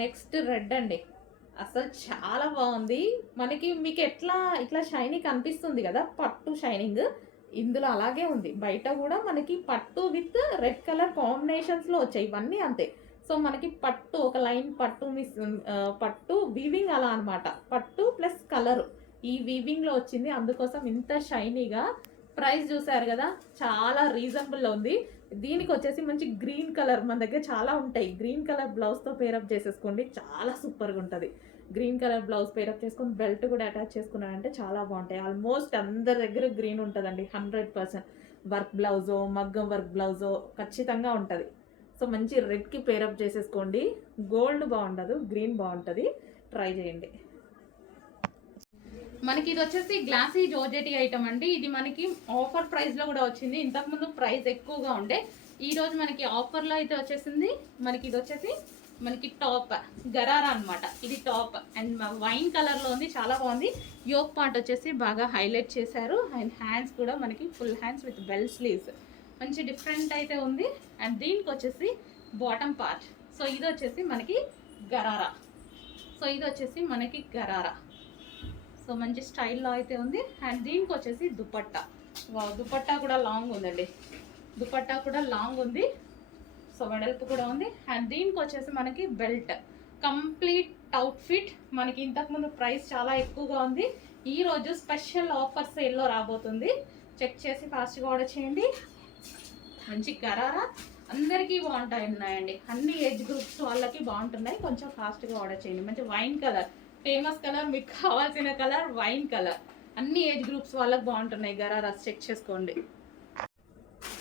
Next red అండి. అసలు చాలా బాగుంది. మీకు ఇట్లా షైనీ కనిపిస్తుంది కదా, పట్టు షైనింగ్ ఇందులో అలాగే ఉంది. బయట కూడా మనకి పట్టు విత్ రెడ్ కలర్ కాంబినేషన్స్లో వచ్చాయి, ఇవన్నీ అంతే. సో మనకి పట్టు ఒక లైన్ పట్టు పట్టు వీవింగ్ అలా అనమాట. పట్టు ప్లస్ కలర్ ఈ వీవింగ్లో వచ్చింది, అందుకోసం ఇంత షైనీగా. ప్రైస్ చూసారు కదా, చాలా రీజనబుల్లో ఉంది. దీనికి వచ్చేసి మంచి గ్రీన్ కలర్, మన దగ్గర చాలా ఉంటాయి, గ్రీన్ కలర్ బ్లౌజ్తో పేరప్ చేసేసుకోండి, చాలా సూపర్గా ఉంటుంది. గ్రీన్ కలర్ బ్లౌజ్ పేరప్ చేసుకొని బెల్ట్ కూడా అటాచ్ చేసుకున్నారంటే చాలా బాగుంటాయి. ఆల్మోస్ట్ అందరి దగ్గర గ్రీన్ ఉంటుందండి, 100%. వర్క్ బ్లౌజో మగ్గం వర్క్ బ్లౌజో ఖచ్చితంగా ఉంటుంది. సో మంచి రెడ్కి పేరప్ చేసేసుకోండి. గోల్డ్ బాగుండదు, గ్రీన్ బాగుంటుంది, ట్రై చేయండి. మనకి ఇది వచ్చేసి గ్లాసీ జోర్జెటీ ఐటమ్ అండి. ఇది మనకి ఆఫర్ ప్రైస్లో కూడా వచ్చింది. ఇంతకుముందు ప్రైస్ ఎక్కువగా ఉండే, ఈరోజు మనకి ఆఫర్లో అయితే వచ్చేసింది. మనకి ఇది వచ్చేసి మనకి టాప్ గరారా అనమాట. ఇది టాప్ అండ్ వైన్ కలర్లో ఉంది, చాలా బాగుంది. యోక్ పార్ట్ వచ్చేసి బాగా హైలైట్ చేశారు అండ్ హ్యాండ్స్ కూడా మనకి full hands with bell sleeves, మంచి డిఫరెంట్ అయితే ఉంది. అండ్ దీనికి వచ్చేసి బాటమ్ పార్ట్. సో ఇది వచ్చేసి మనకి గరారా. సో మంచి స్టైల్లో అయితే ఉంది. అండ్ దీనికి వచ్చేసి దుపట్టా. దుపట్టా కూడా లాంగ్ ఉందండి, దుపట్టా కూడా లాంగ్ ఉంది. సో వెడల్పు కూడా ఉంది. అండ్ దీనికి వచ్చేసి మనకి బెల్ట్, కంప్లీట్ అవుట్ఫిట్. మనకి ఇంతకుముందు ప్రైస్ చాలా ఎక్కువగా ఉంది, ఈరోజు స్పెషల్ ఆఫర్ సేల్లో రాబోతుంది. చెక్ చేసి ఫాస్ట్గా ఆర్డర్ చేయండి. మంచి గరారా అందరికీ బాగుంటాయి, అన్ని ఏజ్ గ్రూప్స్ వాళ్ళకి బాగుంటున్నాయి. కొంచెం ఫాస్ట్గా ఆర్డర్ చేయండి. మంచి వైన్ కలర్, ఫేమస్ కలర్, మీకు కావాల్సిన కలర్ వైన్ కలర్, అన్ని ఏజ్ గ్రూప్స్ వాళ్ళకి బాగుంటున్నాయి. గరారాస్ చెక్ చేసుకోండి.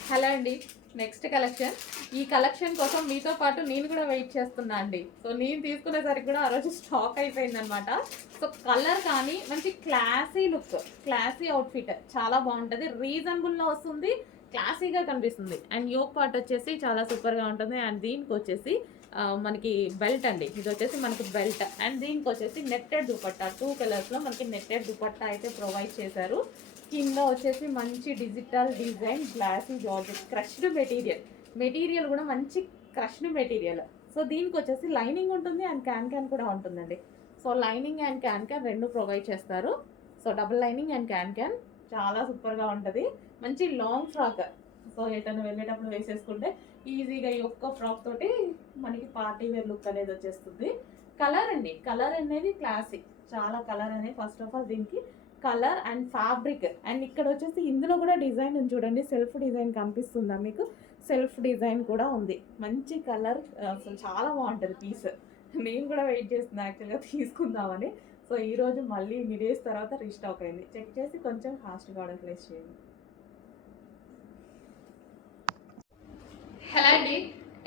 హలో అండి, నెక్స్ట్ కలెక్షన్. ఈ కలెక్షన్ కోసం మీతో పాటు నేను కూడా వెయిట్ చేస్తున్నా అండి. సో నేను తీసుకునేసరికి కూడా ఆ రోజు స్టాక్ అయిపోయిందనమాట. సో కలర్ కానీ మంచి క్లాసీ లుక్, క్లాసీ అవుట్ఫిట్ చాలా బాగుంటుంది. రీజనబుల్లో వస్తుంది, క్లాసీగా కనిపిస్తుంది. అండ్ యోక్ పార్ట్ వచ్చేసి చాలా సూపర్గా ఉంటుంది. అండ్ దీనికి వచ్చేసి మనకి బెల్ట్ అండి. ఇది వచ్చేసి మనకి బెల్ట్ అండ్ దీనికి వచ్చేసి నెట్టెడ్ దుపట్టా. 2 కలర్స్లో మనకి నెట్టెడ్ దుపట్టా అయితే ప్రొవైడ్ చేశారు. కింద వచ్చేసి మంచి digital design glossy georgette crushed material కూడా మంచి క్రష్డ్ మెటీరియల్. సో దీనికి వచ్చేసి లైనింగ్ ఉంటుంది అండ్ క్యాన్ కూడా ఉంటుందండి. సో లైనింగ్ అండ్ క్యాన్ రెండు ప్రొవైడ్ చేస్తారు. So double lining and can చాలా సూపర్గా ఉంటుంది. మంచి లాంగ్ ఫ్రాక్, సో ఎటైనా వెళ్ళేటప్పుడు వేసేసుకుంటే ఈజీగా ఈ ఒక్క ఫ్రాక్ తోటి మనకి పార్టీ వేర్ లుక్ అనేది వచ్చేస్తుంది. కలర్ అండి, కలర్ అనేది క్లాసిక్, చాలా కలర్ అనేది. ఫస్ట్ ఆఫ్ ఆల్ దీనికి కలర్ అండ్ ఫ్యాబ్రిక్. అండ్ ఇక్కడ వచ్చేసి ఇందులో కూడా డిజైన్ ఉంది చూడండి, సెల్ఫ్ డిజైన్ కనిపిస్తుందా మీకు? సెల్ఫ్ డిజైన్ కూడా ఉంది. మంచి కలర్, అసలు చాలా బాగుంటుంది పీస్. నేను కూడా వెయిట్ చేస్తున్నాను యాక్చువల్గా తీసుకుందామని. సో ఈరోజు మళ్ళీ ఇన్ని డేస్ తర్వాత రీస్టాక్ అయింది. చెక్ చేసి కొంచెం ఫాస్ట్గా ఆర్డర్ ప్లేస్ చేయండి. హలో అండి,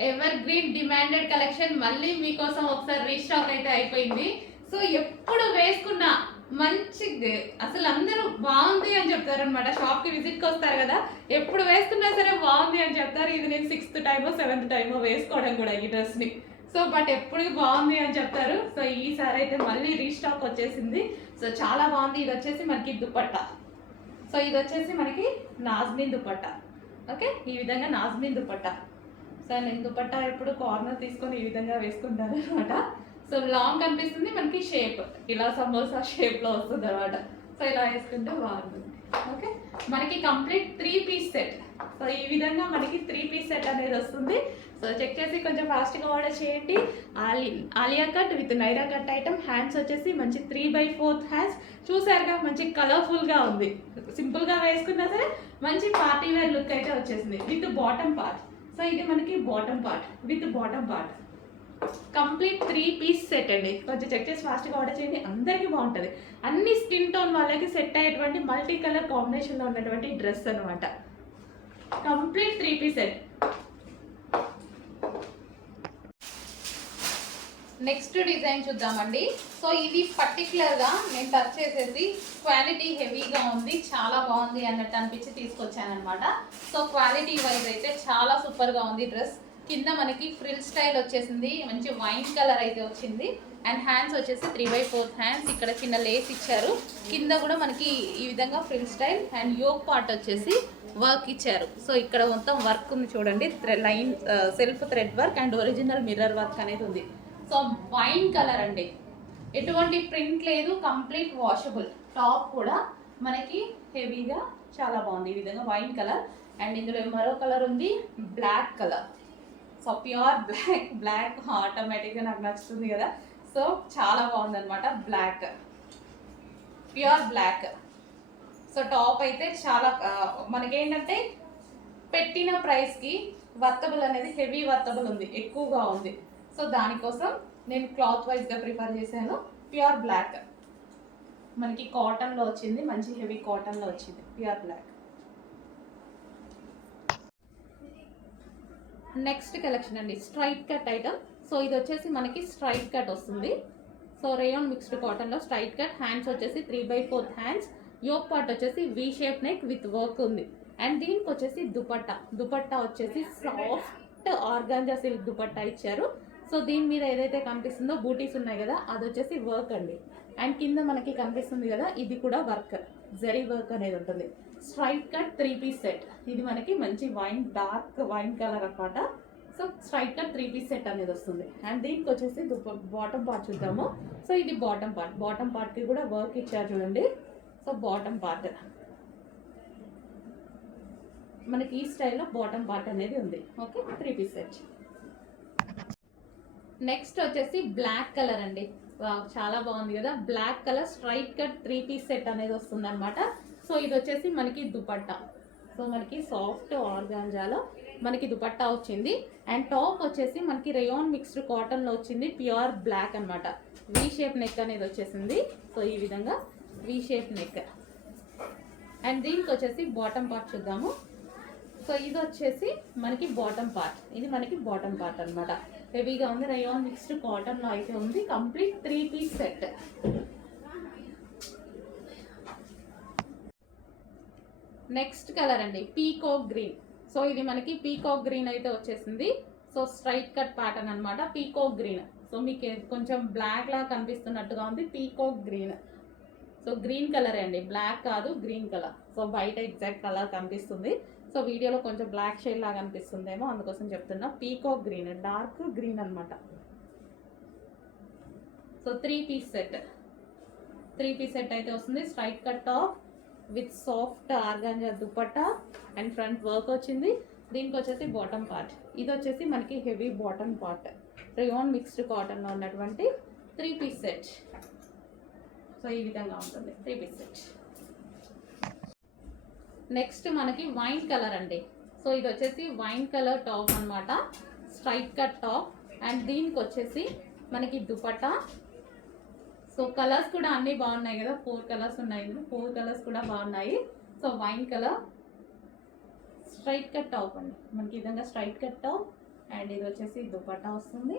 ఎవర్ గ్రీన్ డిమాండెడ్ కలెక్షన్ మళ్ళీ మీకోసం ఒకసారి రీస్టాక్ అయితే అయిపోయింది. సో ఎప్పుడు వేసుకున్నా మంచి, అసలు అందరూ బాగుంది అని చెప్తారు అనమాట. షాప్కి విజిట్కి వస్తారు కదా, ఎప్పుడు వేసుకున్నా సరే బాగుంది అని చెప్తారు. ఇది నేను 6th టైమో 7th టైమో వేసుకోవడం కూడా ఈ డ్రెస్ని. సో బట్ ఎప్పుడు బాగుంది అని చెప్తారు. సో ఈసారి అయితే మళ్ళీ రీస్టాక్ వచ్చేసింది. సో చాలా బాగుంది. ఇది వచ్చేసి మనకి దుపట్టా. సో ఇది వచ్చేసి మనకి నాజ్మిన్ దుపట్టా. ఓకే, ఈ విధంగా నాజ్మిన్ దుపట్టా. సో నేను దుపట్టా ఎప్పుడు కార్నర్ తీసుకొని ఈ విధంగా వేసుకుంటాను అనమాట. సో లాంగ్ కనిపిస్తుంది, మనకి షేప్ ఇలా సమోసా షేప్లో వస్తుంది అనమాట. సో ఇలా వేసుకుంటే బాగుంటుంది. ఓకే, మనకి కంప్లీట్ 3 పీస్ సెట్. సో ఈ విధంగా మనకి 3 పీస్ సెట్ అనేది వస్తుంది. సో చెక్ చేసి కొంచెం ఫాస్ట్గా ఆర్డర్ చేయండి. Alia cut with Naira cut item. Hands వచ్చేసి మంచి 3/4 హ్యాండ్స్. చూసారుగా మంచి కలర్ఫుల్గా ఉంది. సింపుల్గా వేసుకున్నా సరే మంచి పార్టీ వేర్ లుక్ అయితే వచ్చేసింది విత్ బాటమ్ పార్ట్. సో ఇది మనకి bottom part with bottom part, complete 3 piece set అండి. కొంచెం చెక్ చేసి ఫాస్ట్గా ఆర్డర్ చేయండి, అందరికీ బాగుంటుంది. అన్ని స్కిన్ టోన్ వాళ్ళకి సెట్ అయ్యేటువంటి మల్టీ కలర్ కాంబినేషన్లో ఉన్నటువంటి డ్రెస్ అనమాట. Complete 3 piece set. Next design చూద్దామండి. సో ఇది పర్టికులర్గా నేను టచ్ చేసేసి క్వాలిటీ హెవీగా ఉంది, చాలా బాగుంది అన్నట్టు అనిపించి తీసుకొచ్చాను అనమాట. సో క్వాలిటీ వైజ్ అయితే చాలా సూపర్గా ఉంది డ్రెస్. కింద మనకి ఫ్రిల్ స్టైల్ వచ్చేసింది, మంచి వైన్ కలర్ అయితే వచ్చింది. అండ్ హ్యాండ్స్ వచ్చేసి 3/4 హ్యాండ్స్. ఇక్కడ చిన్న లేస్ ఇచ్చారు. కింద కూడా మనకి ఈ విధంగా frill style and yoke part వచ్చేసి వర్క్ ఇచ్చారు. సో ఇక్కడ మొత్తం వర్క్ ఉంది చూడండి, line self thread work and original mirror work అనేది ఉంది. సో వైన్ కలర్ అండి, ఎటువంటి ప్రింట్ లేదు, కంప్లీట్ వాషబుల్. టాప్ కూడా మనకి హెవీగా చాలా బాగుంది ఈ విధంగా వైన్ కలర్. అండ్ ఇందులో మరో కలర్ ఉంది black colour. So pure black, black ఆటోమేటిక్గా నాకు నచ్చుతుంది కదా. సో చాలా బాగుంది అనమాట, black, pure black. So top అయితే చాలా మనకేంటంటే పెట్టిన ప్రైస్కి వర్తబుల్ అనేది, హెవీ వర్తబుల్ ఉంది, ఎక్కువగా ఉంది. సో దానికోసం నేను క్లాత్ వైజ్గా ప్రిఫర్ చేశాను. ప్యూర్ బ్లాక్ మనకి కాటన్లో వచ్చింది, మంచి హెవీ కాటన్లో వచ్చింది, ప్యూర్ బ్లాక్. నెక్స్ట్ కలెక్షన్ అండి, స్ట్రైట్ కట్ ఐటమ్. సో ఇది వచ్చేసి మనకి స్ట్రైట్ కట్ వస్తుంది. సో రేయాన్ మిక్స్డ్ కాటన్లో స్ట్రైట్ కట్. హ్యాండ్స్ వచ్చేసి 3/4 హ్యాండ్స్. యోక్ పార్ట్ వచ్చేసి V shape neck with work ఉంది. అండ్ దీనికి వచ్చేసి దుపట్టా వచ్చేసి సాఫ్ట్ ఆర్గాంజా సిల్క్ దుపట్టా ఇచ్చారు. సో దీని మీద ఏదైతే కనిపిస్తుందో బూటీస్ ఉన్నాయి కదా, అది వచ్చేసి వర్క్ అండి. అండ్ కింద మనకి కనిపిస్తుంది కదా, ఇది కూడా వర్క్, జరీ వర్క్ అనేది ఉంటుంది. Straight cut 3 piece set. ఇది మనకి మంచి వైన్, డార్క్ వైన్ కలర్ అనమాట. So straight cut 3 piece set అనేది వస్తుంది. అండ్ దీనికి వచ్చేసి బాటమ్ పార్ట్ చూద్దాము. సో ఇది బాటమ్ పార్ట్కి కూడా వర్క్ ఇచ్చారు చూడండి. సో బాటమ్ పార్ట్ మనకి ఈ స్టైల్లో బాటమ్ పార్ట్ అనేది ఉంది. Okay, 3 piece set. నెక్స్ట్ వచ్చేసి బ్లాక్ కలర్ అండి. చాలా బాగుంది కదా, black colour straight cut 3 piece set అనేది వస్తుంది అనమాట. సో ఇది వచ్చేసి మనకి దుపట్టా. సో మనకి సాఫ్ట్ ఆర్గాంజాలో మనకి దుపట్టా వచ్చింది. అండ్ టాప్ వచ్చేసి మనకి రేయాన్ మిక్స్డ్ కాటన్లో వచ్చింది, ప్యూర్ బ్లాక్ అనమాట. వి షేప్ నెక్ అనేది వచ్చేసింది. సో ఈ విధంగా వి షేప్ నెక్. అండ్ దీనికి వచ్చేసి బాటమ్ పార్ట్ చూద్దాము. సో ఇది వచ్చేసి మనకి బాటమ్ పార్ట్, ఇది మనకి బాటమ్ పార్ట్ అనమాట. హెవీగా ఉంది, రేయాన్ మిక్స్డ్ కాటన్లో అయితే ఉంది. Complete 3 piece set. Next colour అండి, పీకాక్ గ్రీన్. సో ఇది మనకి పీకాక్ గ్రీన్ అయితే వచ్చేసింది. సో స్ట్రైట్ కట్ ప్యాటర్న్ అనమాట, పీకాక్ గ్రీన్. సో మీకు కొంచెం బ్లాక్ లా కనిపిస్తున్నట్టుగా ఉంది, peacock green. So green colour అండి, బ్లాక్ కాదు, గ్రీన్ కలర్. సో బయట ఎగ్జాక్ట్ కలర్ కనిపిస్తుంది. సో వీడియోలో కొంచెం బ్లాక్ షేడ్ లాగా అనిపిస్తుందేమో, అందుకోసం చెప్తున్నా. పీకాక్ గ్రీన్, డార్క్ గ్రీన్ అనమాట. So 3 piece set, 3 piece set అయితే వస్తుంది. Straight cut top with soft organza dupatta and front work వచ్చింది. దీనికి వచ్చేసి బాటమ్ పార్ట్. ఇది వచ్చేసి మనకి heavy bottom part, rayon mixed కాటన్లో ఉన్నటువంటి 3 పీస్ సెట్. సో ఈ విధంగా ఉంటుంది 3 పీస్ సెట్. నెక్స్ట్ మనకి వైన్ కలర్ అండి. సో ఇది వచ్చేసి వైన్ కలర్ టాప్ అనమాట, స్ట్రైట్ కట్ టాప్. అండ్ దీనికి వచ్చేసి మనకి దుపట్టా. సో కలర్స్ కూడా అన్నీ బాగున్నాయి కదా, 4 కలర్స్ ఉన్నాయి, 4 కలర్స్ కూడా బాగున్నాయి. So wine colour straight cut top అండి, మనకి ఈ విధంగా స్ట్రైట్ కట్ టాప్. అండ్ ఇది వచ్చేసి దుపట్టా వస్తుంది,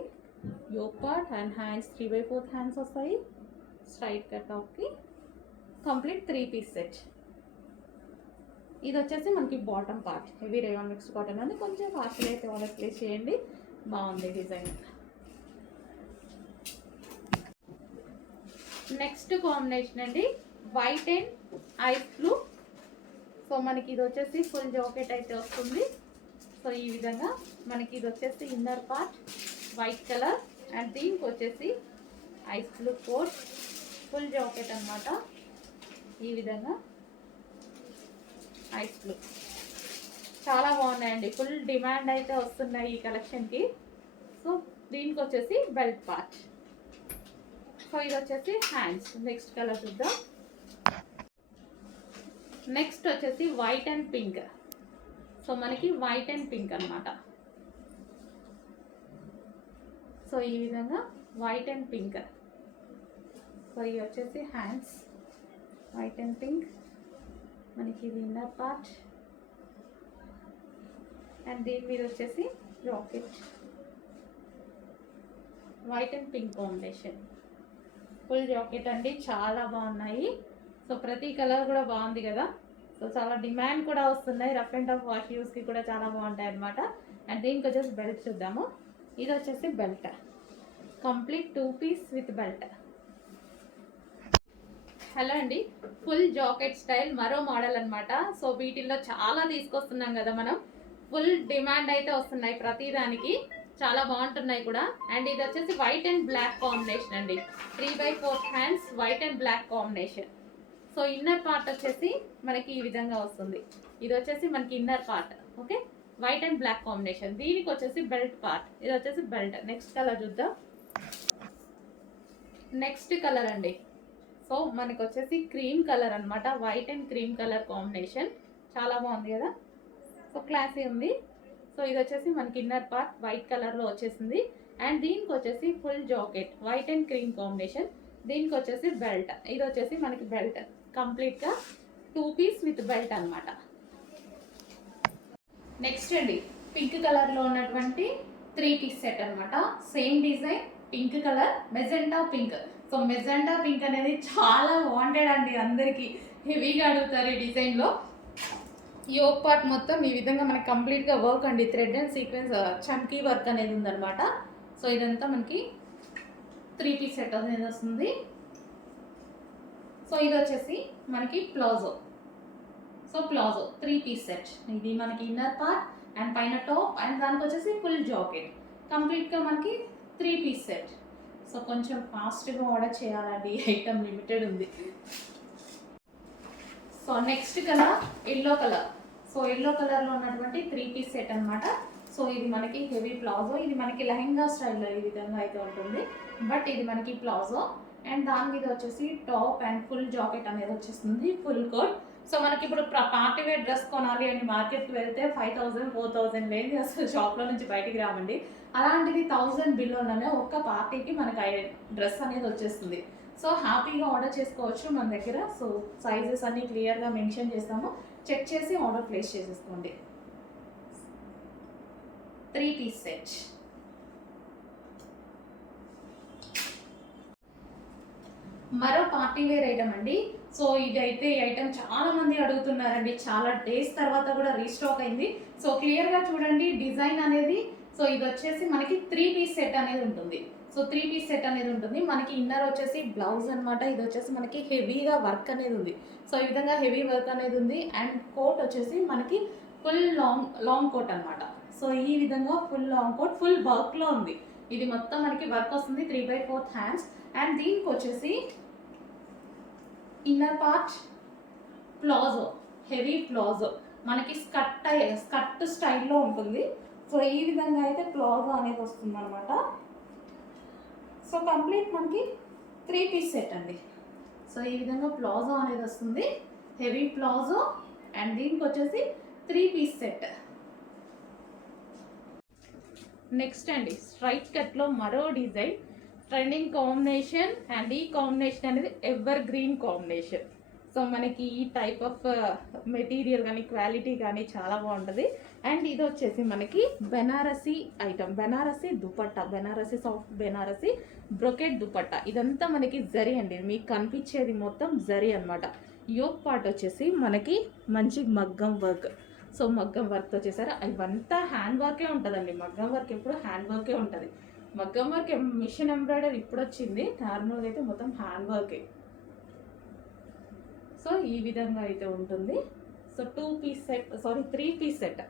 yoke part and hands 3/4 hands వస్తాయి. స్ట్రైట్ కట్ టాప్కి కంప్లీట్ 3 పీస్ సెట్. ఇది వచ్చేసి మనకి bottom part, heavy rayon mixed cotton అని. కొంచెం ఫాస్ట్గా అయితే వాళ్ళకి ప్లేస్ చేయండి, బాగుంది డిజైన్. నెక్స్ట్ కాంబినేషన్ అండి, white and ice blue. So మనకి ఇది వచ్చేసి ఫుల్ జాకెట్ అయితే వస్తుంది. సో ఈ విధంగా మనకి ఇది వచ్చేసి inner part white colour. And దీనికి వచ్చేసి ice blue coat, full jacket అనమాట. ఈ విధంగా ఐస్ బ్లూ చాలా బాగున్నాయండి, ఫుల్ డిమాండ్ అయితే వస్తున్నాయి ఈ కలెక్షన్కి. సో దీనికి వచ్చేసి బెల్ట్ పార్ట్. సో ఇది వచ్చేసి హ్యాండ్స్. నెక్స్ట్ కలర్ చూద్దాం. నెక్స్ట్ వచ్చేసి వైట్ అండ్ పింక్. సో మనకి వైట్ అండ్ పింక్ అనమాట. సో ఈ విధంగా వైట్ అండ్ పింక్. సో ఇది వచ్చేసి హ్యాండ్స్, వైట్ అండ్ పింక్. మనకి ఇది ఇన్నర్ పార్ట్. అండ్ దీని మీద వచ్చేసి rocket, white and pink combination, full jacket అండి, చాలా బాగున్నాయి. సో ప్రతి కలర్ కూడా బాగుంది కదా. సో చాలా డిమాండ్ కూడా వస్తున్నాయి, రఫ్ అండ్ టఫ్ వాష్ యూస్కి కూడా చాలా బాగుంటాయి అనమాట. అండ్ దీనికి వచ్చేసి బెల్ట్ చూద్దాము. ఇది వచ్చేసి belt, complete 2 piece with belt. Hello అండి, ఫుల్ జాకెట్ స్టైల్ మరో మోడల్ అనమాట. సో వీటిల్లో చాలా తీసుకొస్తున్నాం కదా మనం, ఫుల్ డిమాండ్ అయితే వస్తున్నాయి ప్రతిదానికి. చాలా బాగుంటున్నాయి కూడా. అండ్ ఇది వచ్చేసి వైట్ అండ్ బ్లాక్ కాంబినేషన్ అండి, 3/4 hands white and black combination. So inner part వచ్చేసి మనకి ఈ విధంగా వస్తుంది. ఇది వచ్చేసి మనకి inner part, okay, white and black combination. దీనికి వచ్చేసి బెల్ట్ పార్ట్, ఇది వచ్చేసి బెల్ట్. నెక్స్ట్ కలర్ చూద్దాం. నెక్స్ట్ కలర్ అండి, సో మనకి వచ్చేసి క్రీమ్ కలర్ అనమాట, white and cream colour combination. చాలా బాగుంది కదా, సో క్లాసీ ఉంది. సో ఇది వచ్చేసి మనకి ఇన్నర్ పార్ట్ వైట్ కలర్లో వచ్చేసింది. అండ్ దీనికి వచ్చేసి full jacket white and cream combination. దీనికి వచ్చేసి బెల్ట్, ఇది వచ్చేసి మనకి బెల్ట్ కంప్లీట్గా 2 పీస్ విత్ బెల్ట్ అనమాట. నెక్స్ట్ అండి, పింక్ కలర్లో ఉన్నటువంటి 3 పీస్ సెట్ అనమాట. Same design, pink colour, magenta pink. So magenta pink అనేది చాలా వాంటెడ్ అండి, అందరికీ హెవీగా అడుగుతారు ఈ డిజైన్లో. యోక్ పార్ట్ మొత్తం ఈ విధంగా మనకి కంప్లీట్గా వర్క్ అండి, థ్రెడ్ అండ్ సీక్వెన్స్ చమ్కీ వర్క్ అనేది ఉందన్నమాట. సో ఇదంతా మనకి 3 పీస్ సెట్ అనేది వస్తుంది. సో ఇది వచ్చేసి మనకి palazzo. So palazzo 3 piece set. ఇది మనకి ఇన్నర్ పార్ట్ అండ్ పైన టాప్ అండ్ దానికి వచ్చేసి ఫుల్ జాకెట్. కంప్లీట్గా మనకి 3 పీస్ సెట్. సో కొంచెం ఫాస్ట్గా ఆర్డర్ చేయాలండి, ఐటమ్ లిమిటెడ్ ఉంది. So next colour yellow colour. So yellow కలర్లో ఉన్నటువంటి 3 పీస్ సెట్ అనమాట. సో ఇది మనకి హెవీ ప్లాజో, ఇది మనకి లెహెంగా స్టైల్లో ఈ విధంగా అయితే ఉంటుంది. బట్ ఇది మనకి ప్లాజో అండ్ దాని మీద వచ్చేసి టాప్ అండ్ ఫుల్ జాకెట్ అనేది వచ్చేస్తుంది, ఫుల్ కోట్. సో మనకి ఇప్పుడు పార్టీ వేర్ డ్రెస్ కొనాలి అని మార్కెట్కి వెళ్తే 5,000 4,000 లేని అసలు షాప్లో నుంచి బయటికి రామండి. అలాంటిది 1000 బిల్లోనే ఒక్క పార్టీకి మనకి డ్రెస్ అనేది వచ్చేస్తుంది. సో హ్యాపీగా ఆర్డర్ చేసుకోవచ్చు మన దగ్గర. సో సైజెస్ అన్నీ క్లియర్గా మెన్షన్ చేస్తాము, చెక్ చేసి ఆర్డర్ ప్లేస్ చేసేసుకోండి. 3 పీస్ సెట్. మరో పార్టీ వేర్ ఐటమ్ అండి. సో ఇది అయితే ఈ ఐటమ్ చాలా మంది అడుగుతున్నారండి, చాలా డేస్ తర్వాత కూడా రీస్టాక్ అయింది. సో క్లియర్గా చూడండి డిజైన్ అనేది. సో ఇది వచ్చేసి మనకి 3 పీస్ సెట్ అనేది ఉంటుంది. సో 3 పీస్ సెట్ అనేది ఉంటుంది. మనకి ఇన్నర్ వచ్చేసి బ్లౌజ్ అనమాట. ఇది వచ్చేసి మనకి హెవీగా వర్క్ అనేది ఉంది. సో ఈ విధంగా హెవీ వర్క్ అనేది ఉంది. అండ్ కోట్ వచ్చేసి మనకి ఫుల్ లాంగ్ కోట్ అనమాట. సో ఈ విధంగా ఫుల్ లాంగ్ కోట్ ఫుల్ వర్క్లో ఉంది. ఇది మొత్తం మనకి వర్క్ వస్తుంది, 3/4 హ్యాండ్స్. అండ్ దీనికి వచ్చేసి inner part palazzo, heavy palazzo, మనకి స్కర్ట్ స్టైల్లో ఉంటుంది. సో ఈ విధంగా అయితే ప్లాజో అనేది వస్తుంది అనమాట. సో కంప్లీట్ మనకి 3 పీస్ సెట్ అండి. సో ఈ విధంగా ప్లాజో అనేది వస్తుంది, హెవీ ప్లాజో. అండ్ దీనికి వచ్చేసి 3 పీస్ సెట్. నెక్స్ట్ అండి, స్ట్రైట్ కట్లో మరో డిజైన్, ట్రెండింగ్ కాంబినేషన్. అండ్ ఈ కాంబినేషన్ అనేది ఎవర్ గ్రీన్ కాంబినేషన్. సో మనకి ఈ టైప్ ఆఫ్ మెటీరియల్ కానీ క్వాలిటీ కానీ చాలా బాగుంటుంది. అండ్ ఇది వచ్చేసి మనకి Banarasi item, Banarasi dupatta, Banarasi soft Banarasi brocade dupatta. ఇదంతా మనకి జరీ అండి, మీకు కనిపించేది మొత్తం జరీ అనమాట. యోక్ పార్ట్ వచ్చేసి మనకి మంచి మగ్గం వర్క్. సో మగ్గం వర్క్తో చేశారు. ఇవంతా హ్యాండ్ వర్కే ఉంటుందండి, మగ్గం వర్క్ ఎప్పుడు హ్యాండ్ వర్కే ఉంటుంది. మగ్గం వర్క్ మిషన్ ఎంబ్రాయిడరీ ఇప్పుడు వచ్చింది, నార్మల్గా అయితే మొత్తం హ్యాండ్ వర్కే. సో ఈ విధంగా అయితే ఉంటుంది. So 2 piece set, sorry 3 piece set,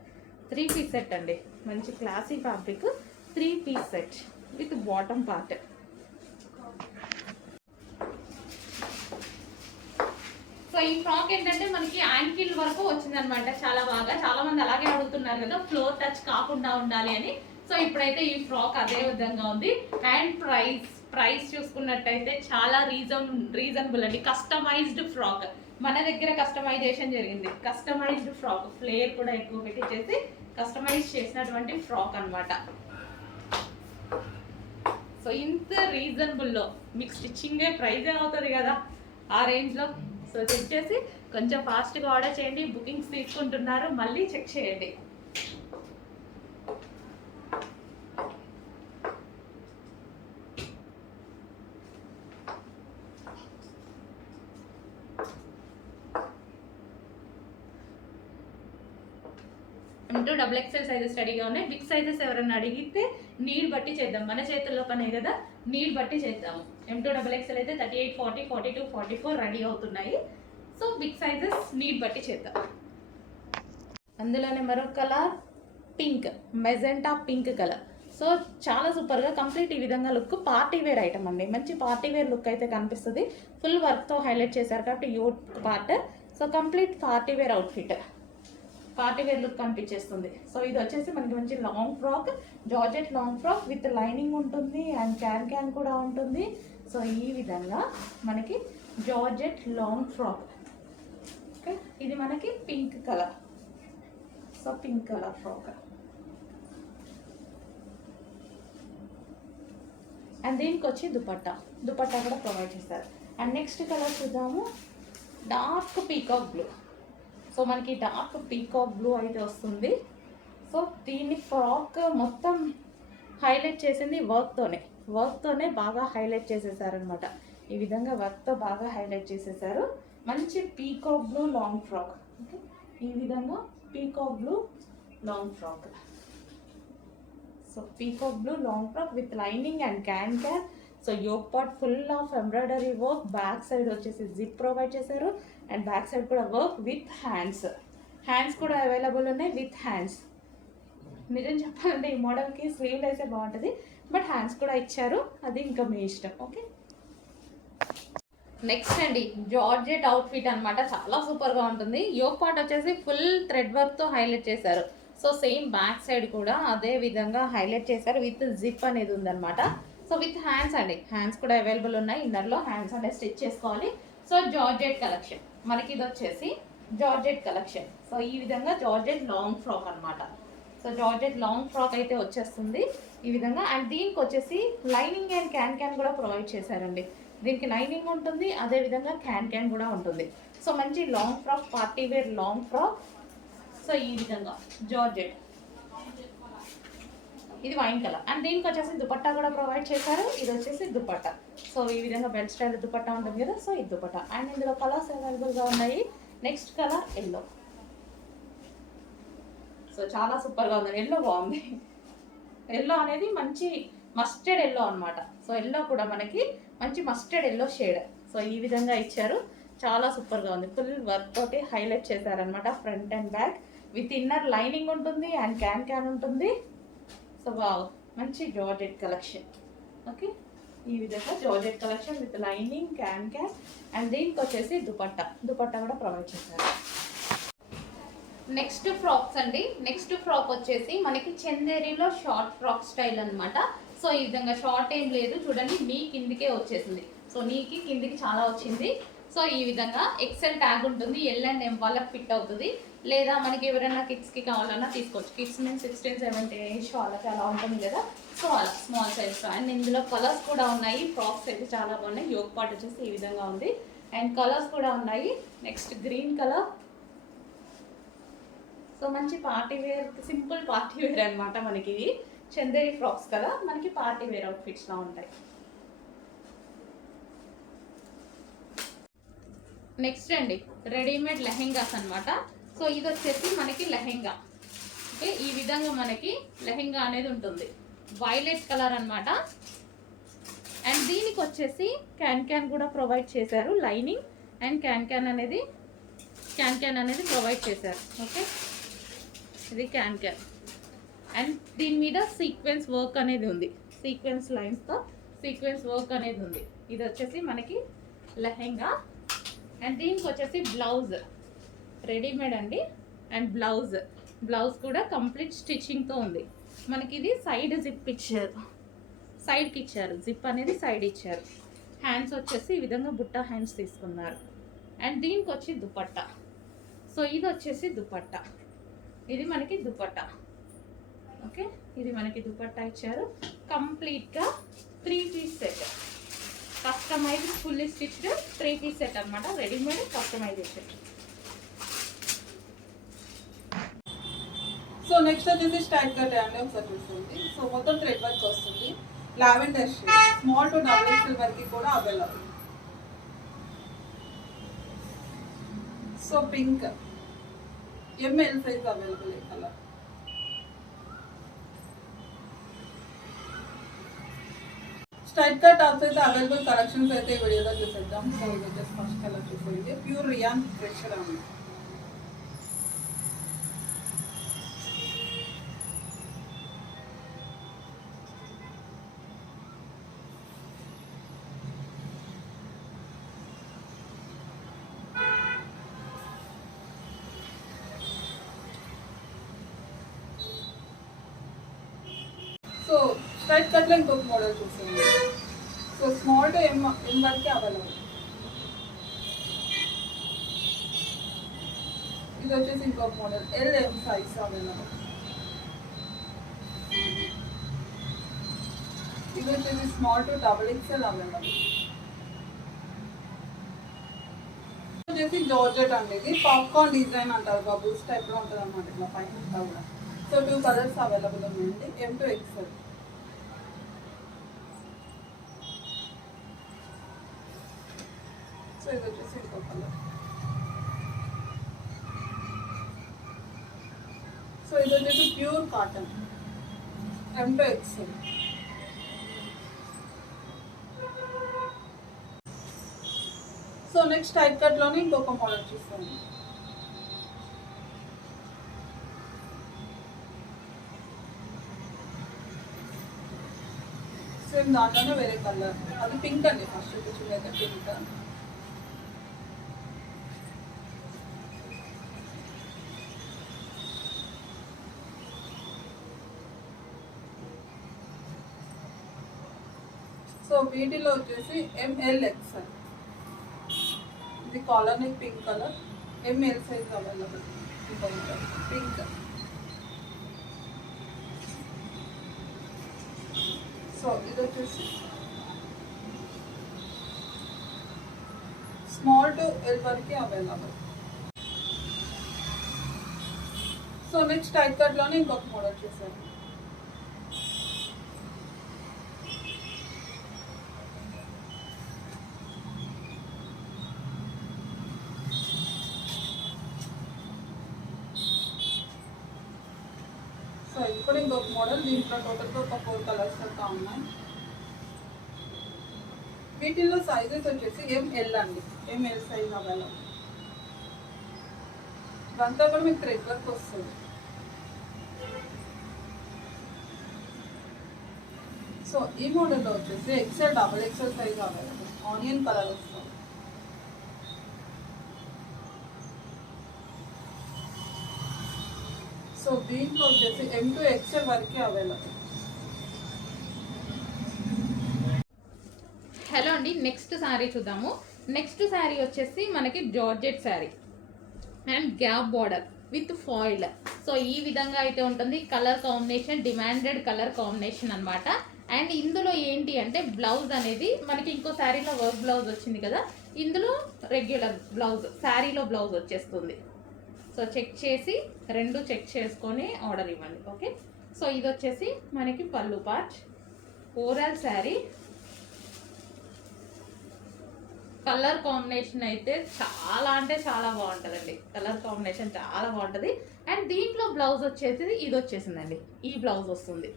3 piece set అండి. మంచి classy fabric, 3 piece set with bottom part. So ఈ ఫ్రాక్ ఏంటంటే మనకి యాంకిల్ వరకు వచ్చింది అనమాట, చాలా బాగా. చాలా మంది అలాగే అడుగుతున్నారు కదా, ఫ్లోర్ టచ్ కాకుండా ఉండాలి అని. సో ఇప్పుడైతే ఈ ఫ్రాక్ అదే విధంగా ఉంది. అండ్ ప్రైస్ చూసుకున్నట్టయితే చాలా రీజనబుల్ అండి. కస్టమైజ్డ్ ఫ్రాక్ మన దగ్గర కస్టమైజేషన్ జరిగింది. కస్టమైజ్డ్ ఫ్రాక్, ఫ్లేర్ కూడా ఎక్కువ పెట్టించేసి కస్టమైజ్ చేసినటువంటి ఫ్రాక్ అనమాట. సో ఇంత రీజనబుల్లో మీకు స్టిచ్చింగే ప్రైజే అవుతుంది కదా ఆ రేంజ్లో. సో చెక్ చేసి కొంచెం ఫాస్ట్గా ఆర్డర్ చేయండి. బుకింగ్స్ తీసుకుంటున్నారు, మళ్ళీ చెక్ చేయండి. XXL సైజెస్ రెడీగా ఉన్నాయి. బిగ్ సైజెస్ ఎవరైనా అడిగితే నీడ్ బట్టి చేద్దాం, మన చేతుల్లో పనే కదా, నీడ్ బట్టి చేద్దాము. XXL అయితే 38, 40, 42, 44 రెడీ అవుతున్నాయి. సో బిగ్ సైజెస్ నీడ్ బట్టి చేద్దాం. అందులోనే మరో colour pink, magenta pink colour. So చాలా సూపర్గా కంప్లీట్ ఈ విధంగా లుక్ పార్టీ వేర్ ఐటమ్ అండి. మంచి పార్టీ వేర్ లుక్ అయితే కనిపిస్తుంది. ఫుల్ వర్క్తో హైలైట్ చేశారు కాబట్టి yoke part. So complete party wear outfit, party wear look కనిపించేస్తుంది. సో ఇది వచ్చేసి మనకి మంచి long frock, georgette long frock with lining ఉంటుంది అండ్ క్యాన్ కూడా ఉంటుంది. సో ఈ విధంగా మనకి జార్జెట్ లాంగ్ ఫ్రాక్. ఓకే, ఇది మనకి pink colour. So pink colour frock and దీనికి వచ్చి దుపట్టా కూడా ప్రొవైడ్ చేస్తారు. అండ్ నెక్స్ట్ కలర్ చూద్దాము, డార్క్ పీకాక్ బ్లూ. సో మనకి డార్క్ పీకాక్ బ్లూ అయితే వస్తుంది. సో దీన్ని ఫ్రాక్ మొత్తం హైలైట్ చేసింది వర్క్తోనే బాగా హైలైట్ చేసేసారనమాట. ఈ విధంగా వర్క్తో బాగా హైలైట్ చేసేసారు. మంచి peacock blue long frock. Okay, ఈ విధంగా peacock blue long frock. So peacock blue long frock with lining and can. So yoke part full of embroidery work, back side వచ్చేసి జిప్ ప్రొవైడ్ చేశారు అండ్ బ్యాక్ సైడ్ కూడా work with hands కూడా available ఉన్నాయి with hands. నిజం చెప్పాలంటే ఈ మోడల్కి slew అయితే బాగుంటుంది, బట్ హ్యాండ్స్ కూడా ఇచ్చారు, అది ఇంకా మీ ఇష్టం. ఓకే, నెక్స్ట్ అండి జార్జెట్ అవుట్ఫిట్ అనమాట. చాలా సూపర్గా ఉంటుంది. యోక్ పార్ట్ వచ్చేసి ఫుల్ థ్రెడ్ వర్క్తో హైలైట్ చేశారు. సో సేమ్ బ్యాక్ సైడ్ కూడా అదే విధంగా హైలైట్ చేశారు విత్ జిప్ అనేది ఉందన్నమాట. సో విత్ హ్యాండ్స్ అండి, హ్యాండ్స్ కూడా అవైలబుల్ ఉన్నాయి. ఇన్నర్లో హ్యాండ్స్ అనేది స్టిచ్ చేసుకోవాలి. సో జార్జెట్ కలెక్షన్ మనకి ఇది వచ్చేసి జార్జెట్ కలెక్షన్. సో ఈ విధంగా జార్జెట్ లాంగ్ ఫ్రాక్ అనమాట. సో జార్జెట్ లాంగ్ ఫ్రాక్ అయితే వచ్చేస్తుంది ఈ విధంగా. అండ్ దీనికి వచ్చేసి లైనింగ్ అండ్ క్యాన్ కూడా ప్రొవైడ్ చేశారండి. దీనికి లైనింగ్ ఉంటుంది, అదేవిధంగా క్యాన్ కూడా ఉంటుంది. సో మంచి long frock, party wear long frock. So ఈ విధంగా జార్జెట్, ఇది వైన్ కలర్. అండ్ దీనికి వచ్చేసి దుపట్టా కూడా ప్రొవైడ్ చేశారు. ఇది వచ్చేసి దుపట్టా. సో ఈ విధంగా బెల్ట్ స్టైల్ దుపట్టా ఉంటుంది కదా, సో ఇది దుపట్టా. అండ్ ఇందులో కలర్స్ అవైలబుల్గా ఉన్నాయి. Next colour yellow. సో చాలా సూపర్గా ఉంది, ఎల్లో బాగుంది. ఎల్లో అనేది మంచి మస్టర్డ్ ఎల్లో అనమాట. సో ఎల్లో కూడా మనకి మంచి మస్టర్డ్ ఎల్లో షేడ్. సో ఈ విధంగా ఇచ్చారు, చాలా సూపర్గా ఉంది. ఫుల్ వర్క్ తోటి హైలైట్ చేశారనమాట. Front and back with inner lining ఉంటుంది అండ్ క్యాన్ ఉంటుంది. సో మంచి జార్జెట్ కలెక్షన్. ఓకే, ఈ విధంగా georgette collection with lining can and దీనికి వచ్చేసి దుపట్టా కూడా ప్రొవైడ్ చేశారు. నెక్స్ట్ ఫ్రాక్స్ అండి. నెక్స్ట్ ఫ్రాక్ వచ్చేసి మనకి చందేరిలో షార్ట్ ఫ్రాక్ స్టైల్ అనమాట. సో ఈ విధంగా షార్ట్ ఏం లేదు చూడండి, నీ కిందికే వచ్చేసింది. సో నీకి కిందికి చాలా వచ్చింది. సో ఈ విధంగా ఎక్సెల్ ట్యాగ్ ఉంటుంది, ఎల్ అండ్ ఎం వాళ్ళకి ఫిట్ అవుతుంది. లేదా మనకి ఎవరైనా కిడ్స్కి కావాలన్నా తీసుకోవచ్చు. కిడ్స్ మీన్స్ 16-17 ఏజ్ వాళ్ళకి అలా ఉంటుంది కదా, సో అలా స్మాల్ సైజ్. అండ్ ఇందులో కలర్స్ కూడా ఉన్నాయి. ఫ్రాక్స్ అయితే చాలా బాగున్నాయి. యోక్ పార్ట్ వచ్చేసి ఈ విధంగా ఉంది అండ్ కలర్స్ కూడా ఉన్నాయి. Next green colour. సో మంచి party wear, simple party wear అనమాట. మనకి ఇది చందేరి ఫ్రాక్స్ కదా, మనకి పార్టీ వేర్ అవుట్ఫిట్స్లా ఉంటాయి. నెక్స్ట్ అండి రెడీమేడ్ లెహెంగాస్ అనమాట. సో ఇది వచ్చేసి మనకి లెహెంగా. ఓకే, ఈ విధంగా మనకి లెహెంగా అనేది ఉంటుంది, వైలెట్ కలర్ అనమాట. అండ్ దీనికి వచ్చేసి క్యాన్ కూడా ప్రొవైడ్ చేశారు. లైనింగ్ అండ్ క్యాన్ అనేది ప్రొవైడ్ చేశారు. ఓకే, ఇది క్యాన్ అండ్ దీని మీద సీక్వెన్స్ వర్క్ అనేది ఉంది, సీక్వెన్స్ లైన్స్తో సీక్వెన్స్ వర్క్ అనేది ఉంది. ఇది వచ్చేసి మనకి లెహెంగా. అండ్ దీనికి వచ్చేసి బ్లౌజ్ రెడీమేడ్ అండి. అండ్ బ్లౌజ్ కూడా కంప్లీట్ స్టిచ్చింగ్తో ఉంది. మనకి ఇది సైడ్ జిప్ ఇచ్చారు, సైడ్కి ఇచ్చారు, జిప్ అనేది సైడ్ ఇచ్చారు. హ్యాండ్స్ వచ్చేసి ఈ విధంగా బుట్ట హ్యాండ్స్ తీసుకున్నారు. అండ్ దీనికి వచ్చి దుపట్టా. సో ఇది వచ్చేసి దుపట్టా, ఇది మనకి దుపట్టా. ఓకే, ఇది మనకి దుపట్టా ఇచ్చారు. కంప్లీట్గా 3-piece set, customised fully stitched 3-piece set అనమాట. Readymade customisation. సో నెక్స్ట్ వచ్చేసి స్టైల్ కట్ అండి, ఒకసారి చూస్తుంది. సో మొత్తం థ్రెడ్ వర్క్ వస్తుంది. Lavender shade, small to double XL వరకు కూడా available. So pink, ML size available ఈ కలర్. స్ట్రైట్ కట్ టాప్స్ అయితే అవైలబుల్ కలెక్షన్స్ అయితే వీడియోలో చూసేద్దాం. సో ఇది వచ్చేసి ఫస్ట్ కలర్ చూసేది ప్యూర్ రియాన్ ప్రెషర్ అండి. స్ట్రైట్ కట్లో ఇంకొక మోడల్ చూసేయండి. సో స్మాల్ టు ఎం వరకే అవైలబుల్. ఇది వచ్చేసి ఇంకొక మోడల్ ఎం సైజ్ అవైలబుల్. ఇది వచ్చేసి స్మాల్ టు XXL అవైలబుల్. వచ్చేసి జార్జెట్ అండి, ఇది పాప్కార్న్ డిజైన్ అంటారు, బబుల్స్ టైప్ లో ఉంటుంది అనమాట, ఇట్లా పైన కూడా. సో 2 కలర్స్ అవైలబుల్ ఉన్నాయండి, M to XL. సో ఇది వచ్చేసి ఇంకో కలర్. సో ఇది వచ్చేసి pure cotton, M to XL. So next tight cut లోనే ఇంకొక మోడల్ చూస్తాను. సేమ్ దాంట్లోనే వేరే కలర్, అది పింక్ అండి, ఫస్ట్ చూపించింది పింక్. సో వీటిలో వచ్చేసి MLXL. ఇది collar neck pink colour, ML size available. Pink. So ఇది వచ్చేసి స్మాల్ టు L వరకు available. So next tight cut లోనే ఇంకొక మోడల్ చూసాను. సో ఇప్పుడు ఇంకొక మోడల్, దీంట్లో టోటల్గా ఒక 4 కలర్స్ దాకా ఉన్నాయి. వీటిల్లో సైజెస్ వచ్చేసి ML అండి, ML సైజ్ అవైలబుల్. ఇదంతా కూడా మీకు థ్రెడ్ వర్క్ వస్తుంది. సో ఈ మోడల్లో వచ్చేసి XL XXL size available, onion colour వస్తుంది. సో దీంట్లో వచ్చేసి M to XL వరకే అవైలబుల్. హలో అండి, నెక్స్ట్ శారీ చూద్దాము. నెక్స్ట్ శారీ వచ్చేసి మనకి georgette sari and gap border with foil. So ఈ విధంగా అయితే ఉంటుంది. Colour combination demanded colour combination అనమాట. అండ్ ఇందులో ఏంటి అంటే బ్లౌజ్ అనేది మనకి ఇంకో శారీలో వర్క్ బ్లౌజ్ వచ్చింది కదా, ఇందులో రెగ్యులర్ బ్లౌజ్ శారీలో బ్లౌజ్ వచ్చేస్తుంది. సో చెక్ చేసి రెండు చెక్ చేసుకొని ఆర్డర్ ఇవ్వండి, ఓకే. సో ఇది వచ్చేసి మనకి పళ్ళు part. Overall sari colour combination అయితే చాలా అంటే చాలా బాగుంటుందండి. కలర్ కాంబినేషన్ చాలా బాగుంటుంది. అండ్ దీంట్లో బ్లౌజ్ వచ్చేసి ఇది వచ్చేసిందండి, ఈ బ్లౌజ్ వస్తుంది.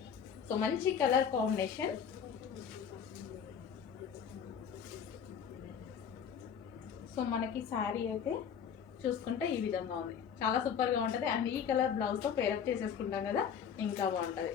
సో మంచి కలర్ కాంబినేషన్. సో మనకి శారీ అయితే చూసుకుంటే ఈ విధంగా ఉంది, చాలా సూపర్గా ఉంటుంది. అండ్ ఈ కలర్ బ్లౌజ్తో పేరప్ చేసేసుకుంటాం కదా, ఇంకా బాగుంటుంది.